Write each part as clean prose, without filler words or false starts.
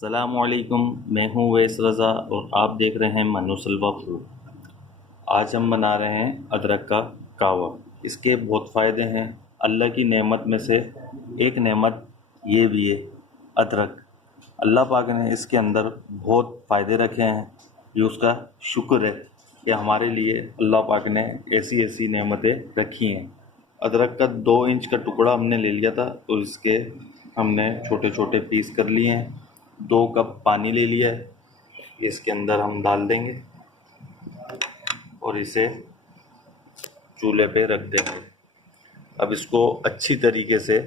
अस्सलामुअलैकुम, मैं हूँ वैस रज़ा और आप देख रहे हैं मन्नू सलवा फूड। आज हम बना रहे हैं अदरक का कहवा। इसके बहुत फ़ायदे हैं। अल्लाह की नेमत में से एक नेमत ये भी है अदरक। अल्लाह पाक ने इसके अंदर बहुत फ़ायदे रखे हैं, जो उसका शुक्र है कि हमारे लिए अल्लाह पाक ने ऐसी ऐसी नेमतें रखी हैं। अदरक का 2 इंच का टुकड़ा हमने ले लिया था और इसके हमने छोटे छोटे पीस कर लिए हैं। 2 कप पानी ले लिया है, इसके अंदर हम डाल देंगे और इसे चूल्हे पे रख देंगे। अब इसको अच्छी तरीके से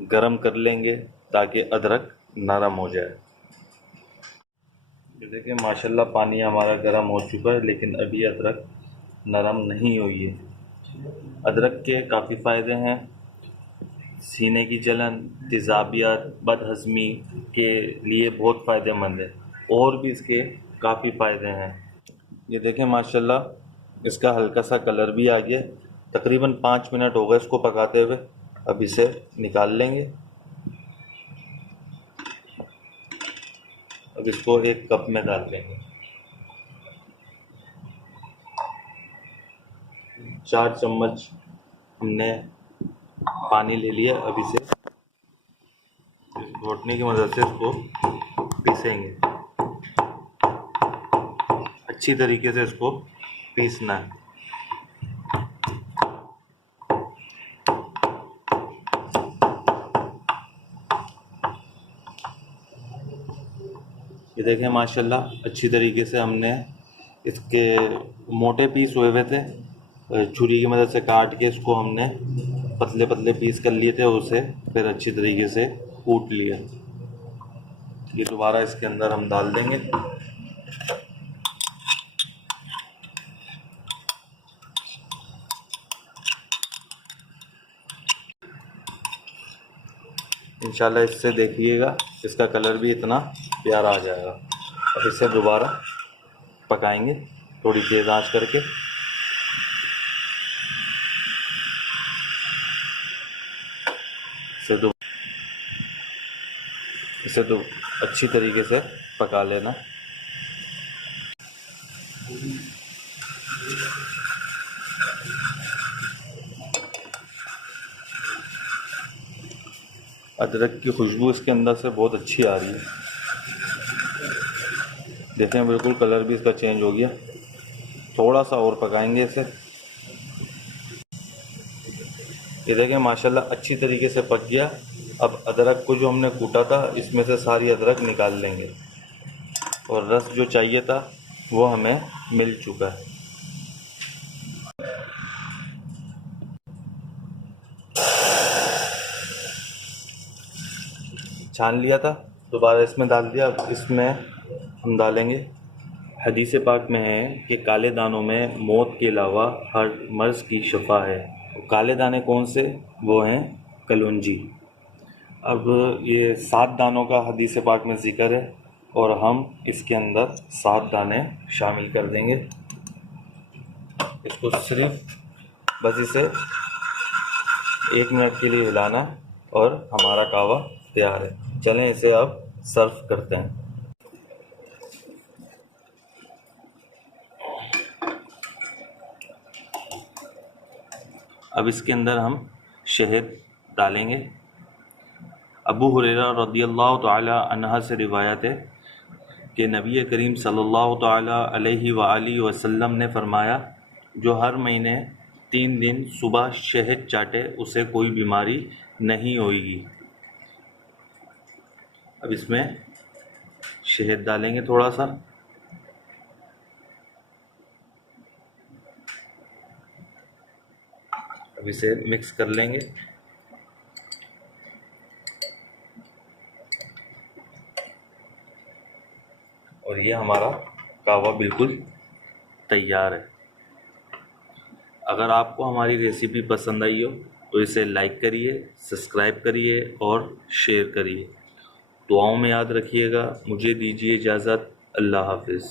गरम कर लेंगे ताकि अदरक नरम हो जाए। ये देखिए माशाल्लाह पानी हमारा गर्म हो चुका है, लेकिन अभी अदरक नरम नहीं हुई है। अदरक के काफ़ी फ़ायदे हैं। सीने की जलन, तेज़ाबियत, बदहज़मी के लिए बहुत फ़ायदेमंद है। और भी इसके काफ़ी फ़ायदे हैं। ये देखें माशाल्लाह इसका हल्का सा कलर भी आ गया। तकरीबन 5 मिनट हो गए इसको पकाते हुए। अब इसे निकाल लेंगे। अब इसको एक कप में डाल लेंगे। 4 चम्मच हमने पानी ले लिया। अब इसे इस घोटने की मदद से इसको पीसेंगे। अच्छी तरीके से इसको पीसना है। ये देखें माशाल्लाह अच्छी तरीके से हमने इसके मोटे पीस हुए थे, छुरी की मदद से काट के इसको हमने पतले पतले पीस कर लिए थे। उसे फिर अच्छी तरीके से कूट लिया। ये दोबारा इसके अंदर हम डाल देंगे। इंशाल्लाह इससे देखिएगा इसका कलर भी इतना प्यारा आ जाएगा। अब इसे दोबारा पकाएंगे थोड़ी तेज़ आंच करके। इसे तो अच्छी तरीके से पका लेना। अदरक की खुशबू इसके अंदर से बहुत अच्छी आ रही है। देखें बिल्कुल कलर भी इसका चेंज हो गया। थोड़ा सा और पकाएंगे इसे। ये देखें माशाल्लाह अच्छी तरीके से पक गया। अब अदरक को जो हमने कूटा था इसमें से सारी अदरक निकाल लेंगे और रस जो चाहिए था वो हमें मिल चुका है। छान लिया था, दोबारा इसमें डाल दिया। अब इसमें हम डालेंगे। हदीस पाक में है कि काले दानों में मौत के अलावा हर मर्ज़ की शफा है। काले दाने कौन से? वो हैं कलौंजी। अब ये 7 दानों का हदीस पाक में ज़िक्र है और हम इसके अंदर 7 दाने शामिल कर देंगे। इसको सिर्फ बस इसे 1 मिनट के लिए हिलाना और हमारा कहवा तैयार है। चलें इसे अब सर्व करते हैं। अब इसके अंदर हम शहद डालेंगे। अबू हुरैरा रज़ियल्लाहु तआला अन्हा से रिवायत है कि नबी करीम सल्लल्लाहु तआला अलैहि वआलिहि वसल्लम ने फरमाया, जो हर महीने 3 दिन सुबह शहद चाटे उसे कोई बीमारी नहीं होगी। अब इसमें शहद डालेंगे थोड़ा सा। अब इसे मिक्स कर लेंगे। और ये हमारा कहवा बिल्कुल तैयार है। अगर आपको हमारी रेसिपी पसंद आई हो तो इसे लाइक करिए, सब्सक्राइब करिए और शेयर करिए। दुआओं में याद रखिएगा। मुझे दीजिए इजाज़त। अल्लाह हाफ़िज़।